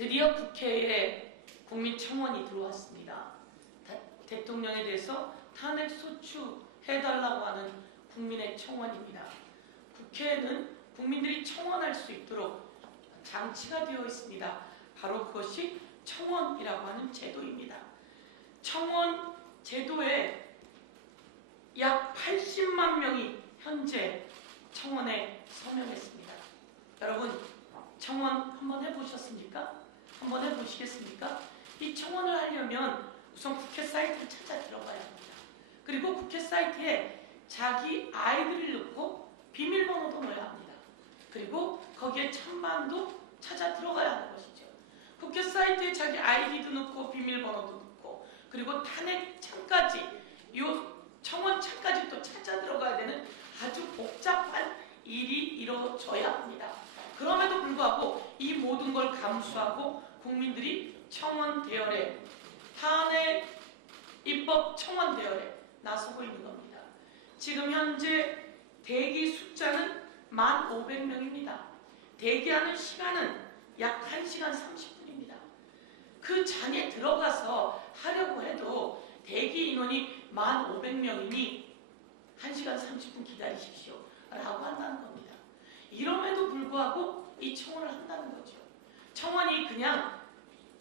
드디어 국회에 국민청원이 들어왔습니다. 대통령에 대해서 탄핵 소추해달라고 하는 국민의 청원입니다. 국회에는 국민들이 청원할 수 있도록 장치가 되어 있습니다. 바로 그것이 청원이라고 하는 제도입니다. 청원 제도에 약 80만 명이 현재 청원에 서명했습니다. 여러분, 청원 한번 해보셨습니까? 한번 해보시겠습니까? 이 청원을 하려면 우선 국회 사이트를 찾아 들어가야 합니다. 그리고 국회 사이트에 자기 아이디를 넣고 비밀번호도 넣어야 합니다. 그리고 거기에 찬반도 찾아 들어가야 하는 것이죠. 국회 사이트에 자기 아이디도 넣고 비밀번호도 넣고 그리고 탄핵창까지 이 청원 창까지 또 찾아 들어가야 되는 아주 복잡한 일이 이루어져야 합니다. 그럼에도 불구하고 이 모든 걸 감수하고 국민들이 청원 대열에 탄핵 입법 청원 대열에 나서고 있는 겁니다. 지금 현재 대기 숫자는 1,500명입니다. 대기하는 시간은 약 1시간 30분입니다. 그 장에 들어가서 하려고 해도 대기 인원이 1,500명이니 1시간 30분 기다리십시오 라고 한다는 겁니다. 이럼에도 불구하고 이 청원을 한다는 거죠. 청원이 그냥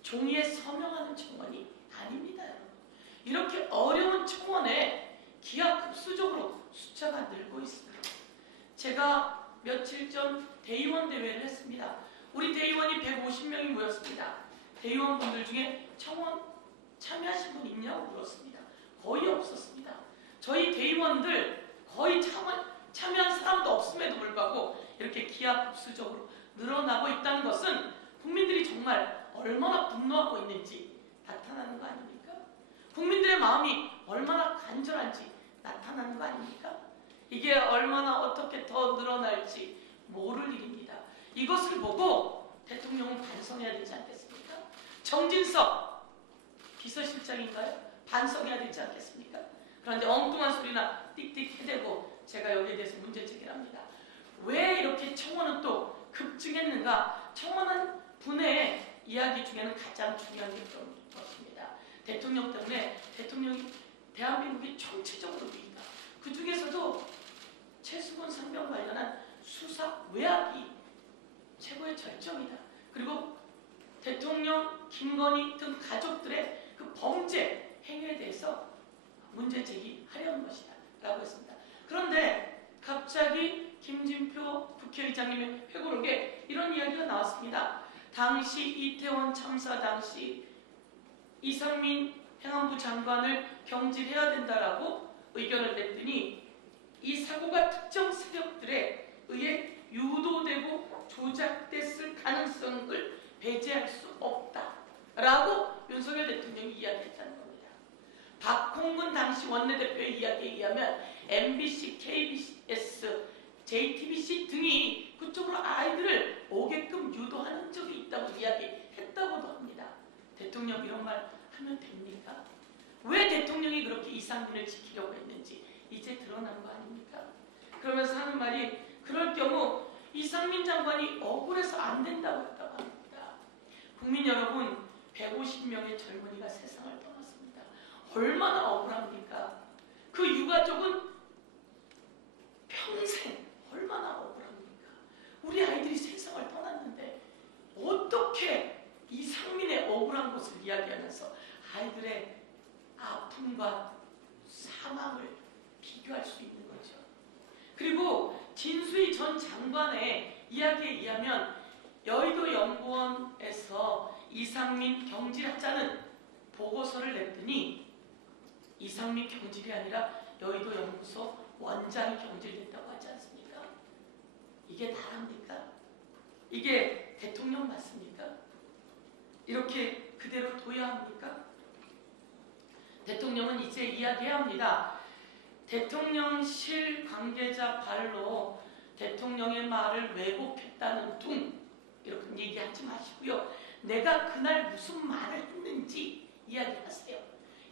종이에 서명하는 청원이 아닙니다, 여러분. 이렇게 어려운 청원에 기하급수적으로 숫자가 늘고 있습니다. 제가 며칠 전 대의원 대회를 했습니다. 우리 대의원이 150명이 모였습니다. 대의원분들 중에 청원 참여하신 분 있냐고 물었습니다. 거의 없었습니다. 저희 대의원들 거의 참여한 사람도 없음에도 불구하고 이렇게 기하급수적으로 늘어나고 있다는 것은 국민들이 정말 얼마나 분노하고 있는지 나타나는 거 아닙니까? 국민들의 마음이 얼마나 간절한지 나타나는 거 아닙니까? 이게 얼마나 어떻게 더 늘어날지 모를 일입니다. 이것을 보고 대통령은 반성해야 되지 않겠습니까? 정진석 비서실장인가요? 반성해야 되지 않겠습니까? 그런데 엉뚱한 소리나 띡띡 해대고 제가 여기에 대해서 문제 제기를 합니다. 왜 이렇게 청원은 또 급증했는가? 청원은 분의 이야기 중에는 가장 중요한 게 그런 것입니다. 대통령 때문에 대통령이 대한민국이 총체적으로 위기다. 그 중에서도 최수근 상병 관련한 수사 외압이 최고의 절정이다. 그리고 대통령 김건희 등 가족들의 그 범죄 행위에 대해서 문제 제기하려는 것이다 라고 했습니다. 그런데 갑자기 김진표 국회의장님의 회고록에 이런 이야기가 나왔습니다. 당시 이태원 참사 당시 이상민 행안부 장관을 경질해야 된다라고 의견을 냈더니 이 사고가 특정 세력들에 의해 유도되고 조작됐을 가능성을 배제할 수 없다라고 윤석열 대통령이 이야기했다는 겁니다. 박홍근 당시 원내대표의 이야기에 의하면 MBC, KBS, JTBC 등이 그쪽으로 아이들을 오게끔 유도하는 적이 있다고 이야기했다고도 합니다. 대통령 이런 말 하면 됩니까? 왜 대통령이 그렇게 이상민을 지키려고 했는지 이제 드러난 거 아닙니까? 그러면서 하는 말이 그럴 경우 이상민 장관이 억울해서 안 된다고 했다고 합니다. 국민 여러분, 150명의 젊은이가 세상을 떠났습니다. 얼마나 억울합니까? 그 유가족은 평생 얼마나 억울합니까? 우리 아이들이 세상을 떠났는데 어떻게 이상민의 억울한 것을 이야기하면서 아이들의 아픔과 사망을 비교할 수 있는 거죠. 그리고 진수희 전 장관의 이야기에 의하면 여의도 연구원에서 이상민 경질하자는 보고서를 냈더니 이상민 경질이 아니라 여의도 연구소 원장이 경질됐다고 하지 않습니까? 이게 나랍니까? 이게 대통령 맞습니까? 이렇게 그대로 둬야 합니까? 대통령은 이제 이야기해야 합니다. 대통령실 관계자 발로 대통령의 말을 왜곡했다는 둥 이렇게 얘기하지 마시고요. 내가 그날 무슨 말을 했는지 이야기하세요.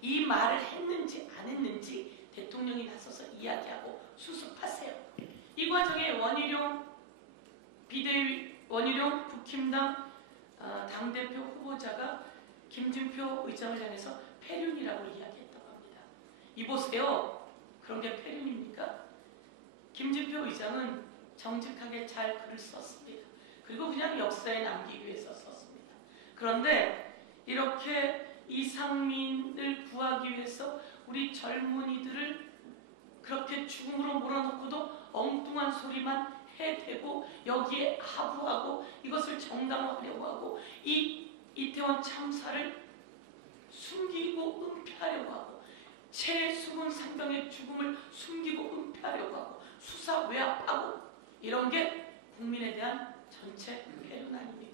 이 말을 했는지 안 했는지 대통령이 나서서 이야기하고 수습하세요. 이 과정에 원희룡 국힘당 당대표 후보자가 김진표 의장을 향해서 폐륜이라고 이야기했다고 합니다. 이보세요. 그런 게 폐륜입니까? 김진표 의장은 정직하게 잘 글을 썼습니다. 그리고 그냥 역사에 남기기 위해서 썼습니다. 그런데 이렇게 이상민을 구하기 위해서 우리 젊은이들을 그렇게 죽음으로 몰아넣고도 엉뚱한 소리만 해대고 여기에 하부하고 이것을 정당화하려고 하고 이 이태원 참사를 숨기고 은폐하려고 하고 최수근 상병의 죽음을 숨기고 은폐하려고 하고 수사 외압하고 이런 게 국민에 대한 전체 폐륜 아닙니까?